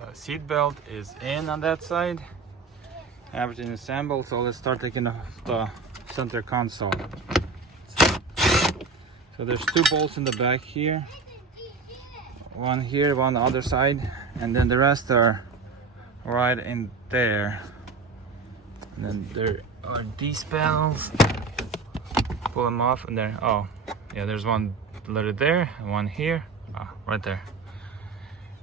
The seat belt is in on that side. Everything is assembled, so let's start taking off the center console. So there's two bolts in the back here. One here, one on the other side, and then the rest are right in there. And then there are these panels. Pull them off, and there. Oh, yeah. There's one letter there, and one here. Right there.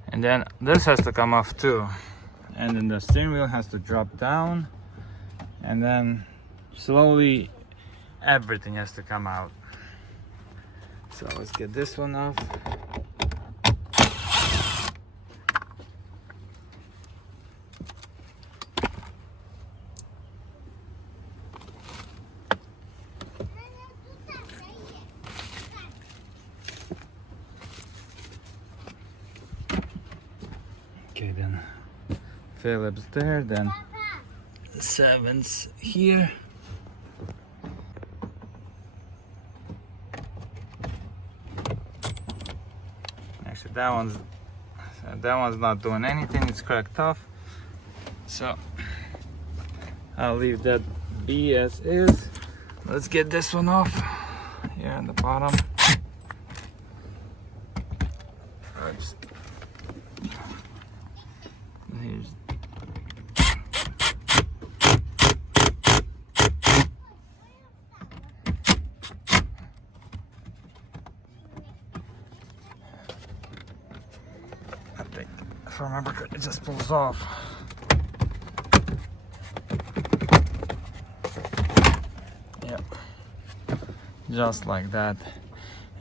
And then this has to come off too. And then the steering wheel has to drop down, and then slowly everything has to come out. So let's get this one off. Okay, then Phillips there, then 7's here. Actually, that one's not doing anything. It's cracked off. So I'll leave that B as is. Let's get this one off here on the bottom. Oops. Here's I think, if I remember correctly, it just pulls off. Yep, just like that.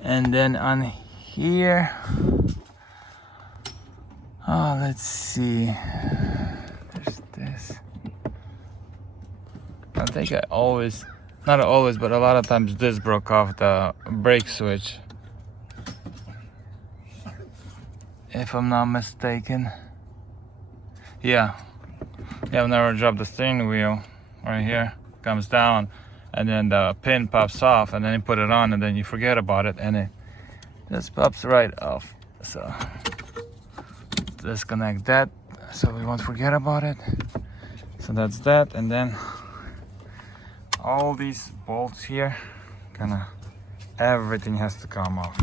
And then on here, oh, let's see. There's this. I think I always, not always, but a lot of times this broke off the brake switch, if I'm not mistaken. Yeah, I've never dropped the steering wheel. Right here, comes down, and then the pin pops off, and then you put it on, and then you forget about it, and it just pops right off. So disconnect that so we won't forget about it. So that's that, and then all these bolts here, kinda everything has to come off.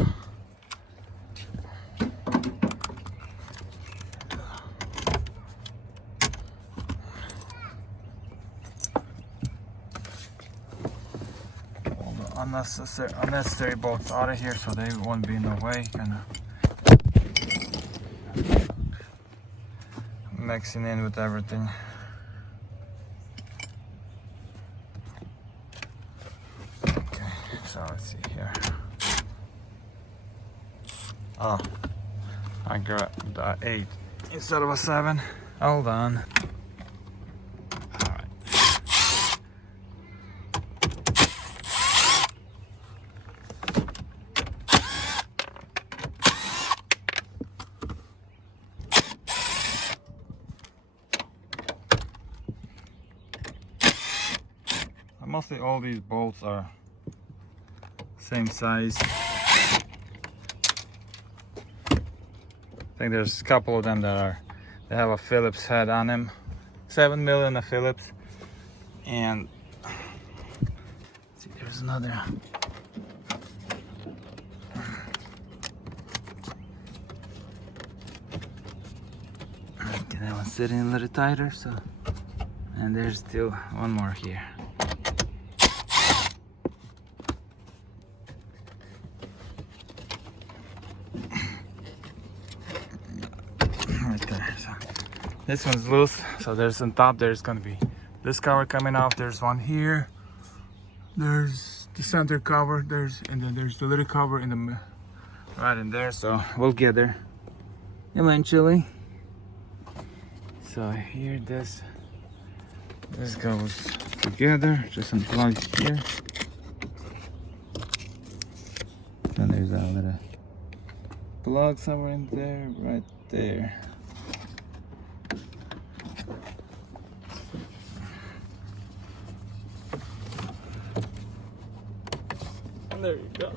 All the unnecessary bolts out of here so they won't be in the way, kinda mixing in with everything. Okay, so let's see here. Oh, I grabbed the 8 instead of a 7. Hold on. Alright. Mostly all these bolts are same size. I think there's a couple of them that they have a Phillips head on them. 7mm in a Phillips. And let's see, there's another. Okay, that one's sitting a little tighter, so. And there's still one more here. Right there. So this one's loose, so there's on top there's gonna be this cover coming off. There's one here. There's the center cover. And then there's the little cover in the right in there. So we'll get there eventually. So here this goes together. Just unplug here. Then there's a little plug somewhere in there, right there. And there you go.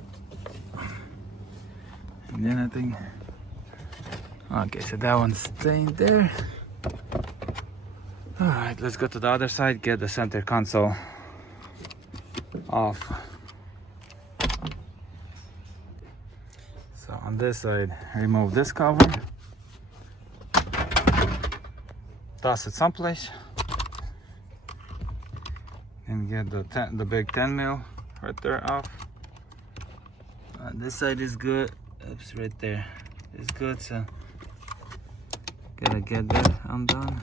And then I think Okay, so that one's staying there. All right, let's go to the other side, get the center console off. So on this side, remove this cover, toss it someplace, and get the big 10 mil right there off. This side is good. Oops, right there is good. So gotta get that undone.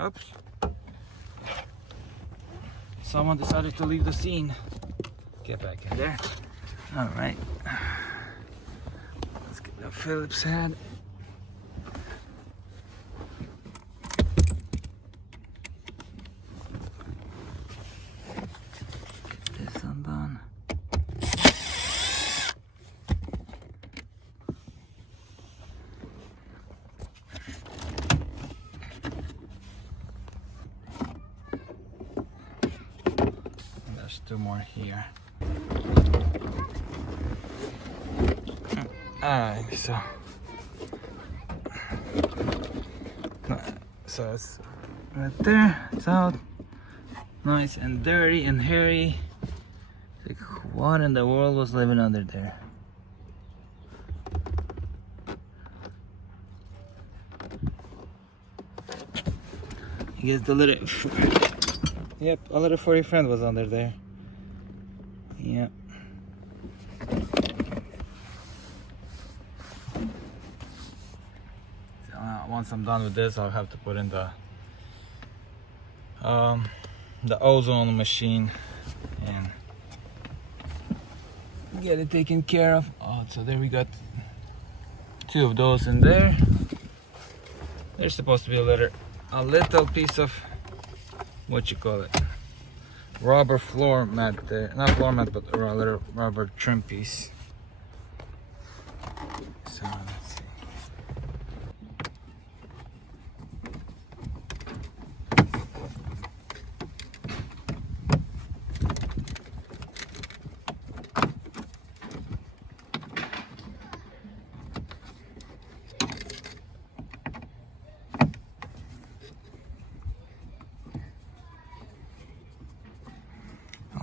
Oops. Someone decided to leave the scene. Get back in there. All right. Let's get the Phillips head. Get this undone. There's two more here. Alright, so it's right there. It's out, nice and dirty and hairy. Like, what in the world was living under there? I guess the little, yep, a little furry friend was under there. Yep. Once I'm done with this, I'll have to put in the ozone machine and get it taken care of. Oh, so there we got two of those in there. There's supposed to be a little piece of, what you call it, rubber floor mat there. Not floor mat, but a little rubber trim piece. So let's see.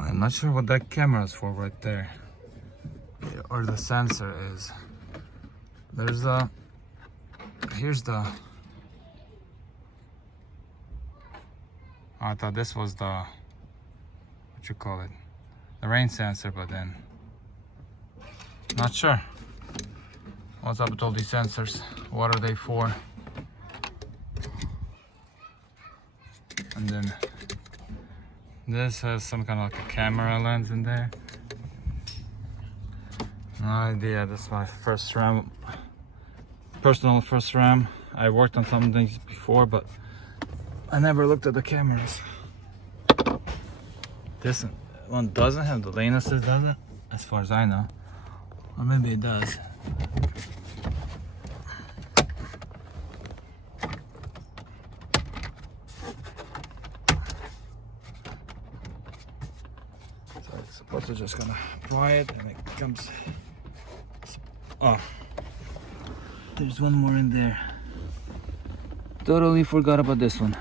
I'm not sure what that camera is for right there, or the sensor is. There's here's the, I thought this was the, what you call it, the rain sensor, but then, not sure. What's up with all these sensors? What are they for? And then this has some kind of like a camera lens in there. No idea. This is my first RAM, personal first RAM. I worked on some things before, but I never looked at the cameras. This one doesn't have the lane assist, does it? As far as I know. Or maybe it does. So just gonna pry it and it comes. Oh, there's one more in there. Totally forgot about this one.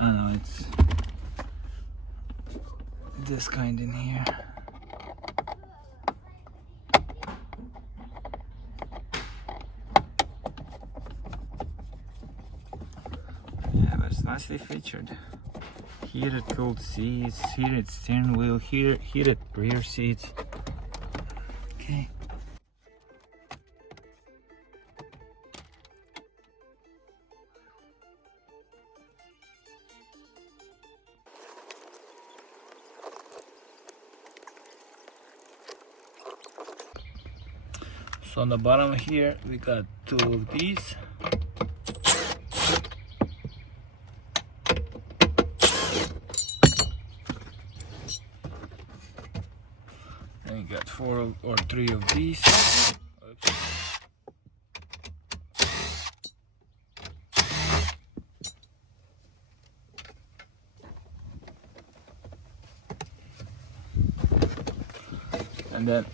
Oh no, it's this kind in here. Nicely featured. Heated cooled seats, heated steering wheel, heated rear seats. Okay. So on the bottom here we got two of these. And you got 4 or 3 of these. Oops. And then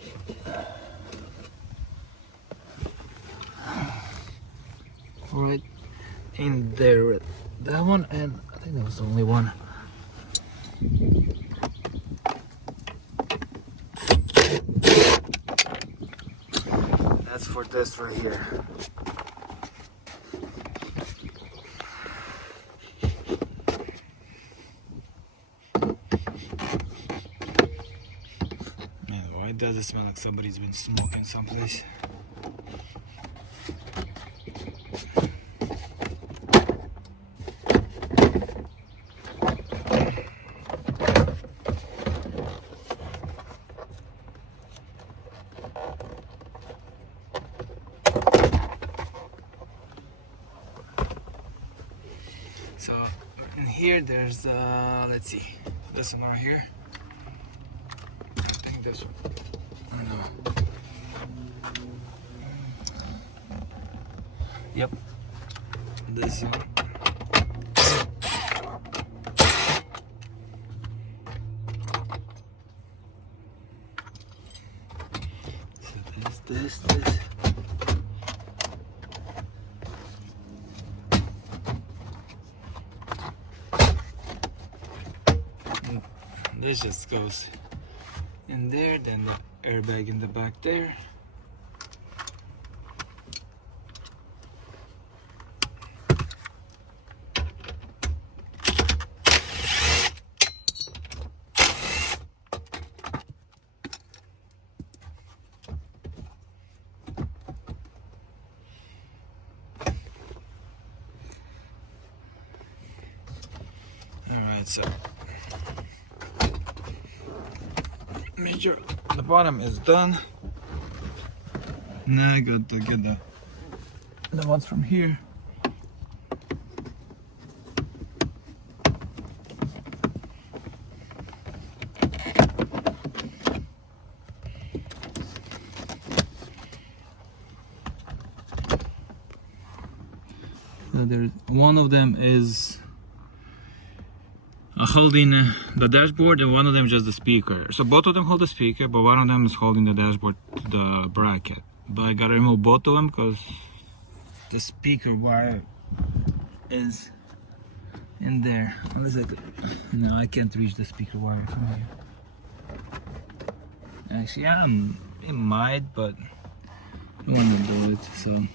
right in there, that one, and I think that was the only one. That's for this right here. Man, why does it smell like somebody's been smoking someplace? So in here there's let's see, this one right here. I think this one. I don't know. Yep. This one. So this. This just goes in there, then the airbag in the back there. Alright, so make sure the bottom is done. Now I got to get the ones from here. So there's one of them is holding the dashboard, and one of them just the speaker. So both of them hold the speaker, but one of them is holding the dashboard to the bracket. But I gotta remove both of them because the speaker wire is in there. Unless I could, no, I can't reach the speaker wire from here. Actually, it might, but I want to do it. So.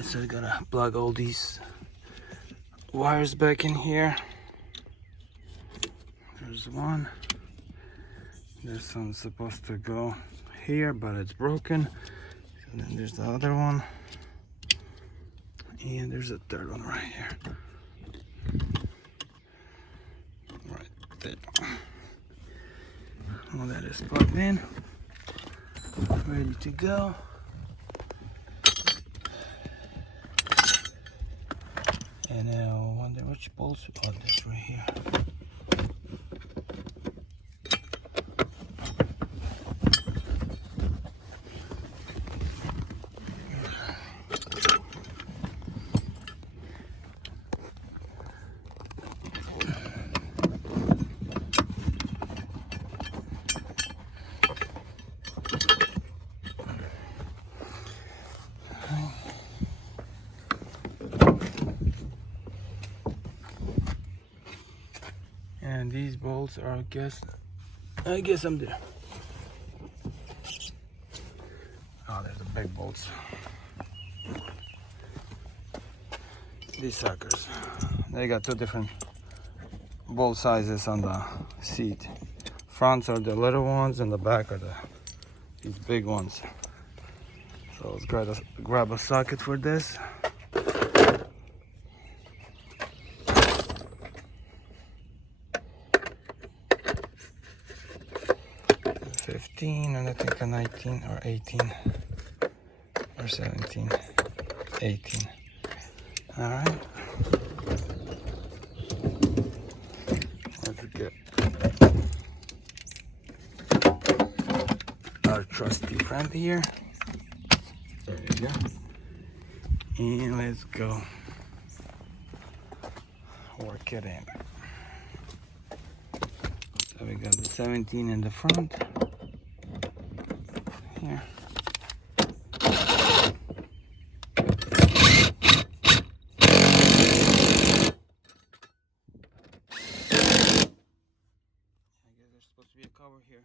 Alright, so I gotta plug all these wires back in here. There's one. This one's supposed to go here, but it's broken. And then there's the other one. And there's a third one right here. Right there. All that is plugged in. Ready to go. And now I wonder which bolts. Oh, this right here. And these bolts are, I guess I'm there. Oh, there's the big bolts. These suckers. They got two different bolt sizes on the seat. Fronts are the little ones and the back are these big ones. So let's grab a socket for this. 15 and I think a 19 or 18 or 17, 18. All right. Let's get our trusty friend here. There you go. And let's go work it in. So we got the 17 in the front. Here. I guess there's supposed to be a cover here.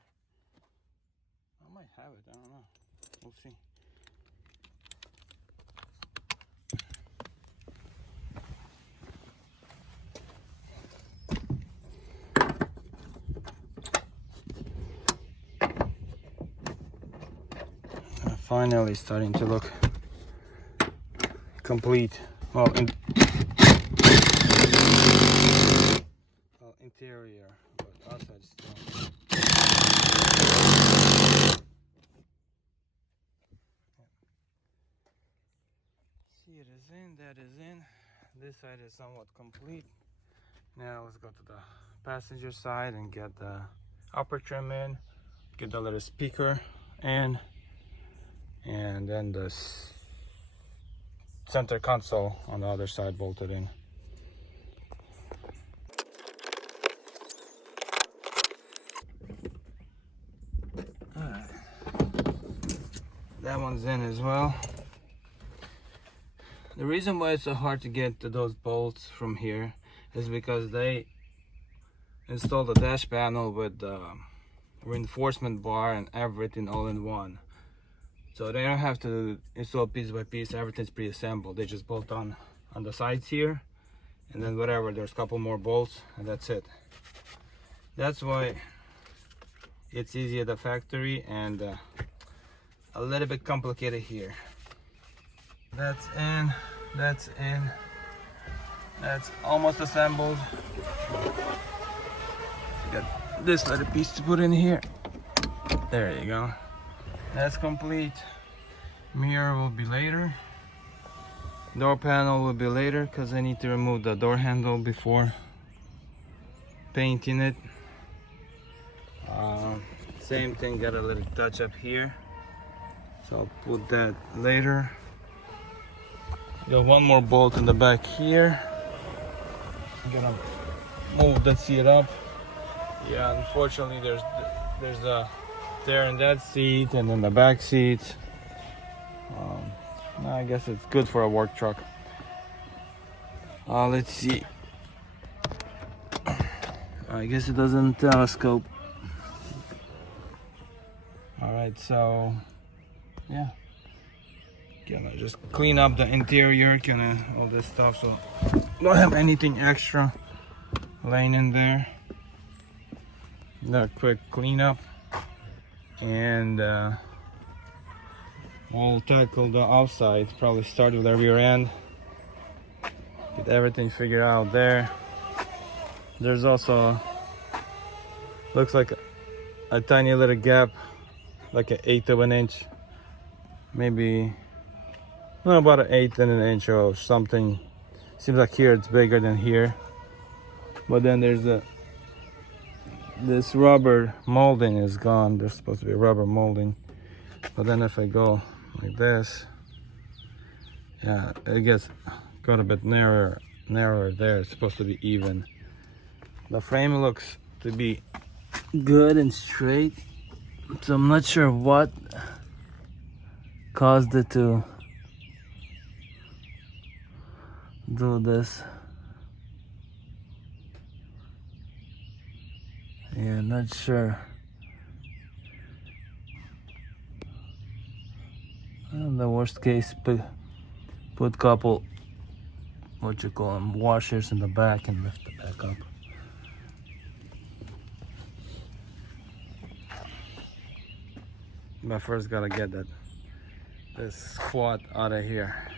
I might have it, I don't know. We'll see. Finally starting to look complete. Well, interior, but outside still. See, it is in, that is in. This side is somewhat complete. Now let's go to the passenger side and get the upper trim in, get the little speaker in, and then the center console on the other side bolted in. Alright, that one's in as well. The reason why it's so hard to get to those bolts from here is because they installed the dash panel with the reinforcement bar and everything all in one. So they don't have to install piece by piece, everything's pre-assembled. They just bolt on the sides here, and then whatever, there's a couple more bolts, and that's it. That's why it's easy at the factory and a little bit complicated here. That's in, that's in, that's almost assembled. Got this little piece to put in here. There you go. That's complete. Mirror will be later. Door panel will be later because I need to remove the door handle before painting it. Same thing, got a little touch up here. So I'll put that later. Got one more bolt in the back here. I'm gonna move that seat up. Yeah, unfortunately there's a tear in that seat and then the back seat. I guess it's good for a work truck. Let's see. I guess it doesn't telescope. Alright, so yeah, Gonna just clean up the interior, all this stuff, so don't have anything extra laying in there. A quick cleanup, and we'll tackle the outside. Probably start with the rear end, get everything figured out there. There's also looks like a tiny little gap, like an eighth of an inch, maybe about an eighth of an inch or something. Seems like here it's bigger than here, but then there's this rubber molding is gone. There's supposed to be rubber molding, but then if I go like this, yeah, it gets got a bit narrower there. It's supposed to be even. The frame looks to be good and straight, so I'm not sure what caused it to do this. Yeah, not sure. In the worst case, put couple, what you call them, washers in the back and lift it back up. But first gotta get this squat out of here.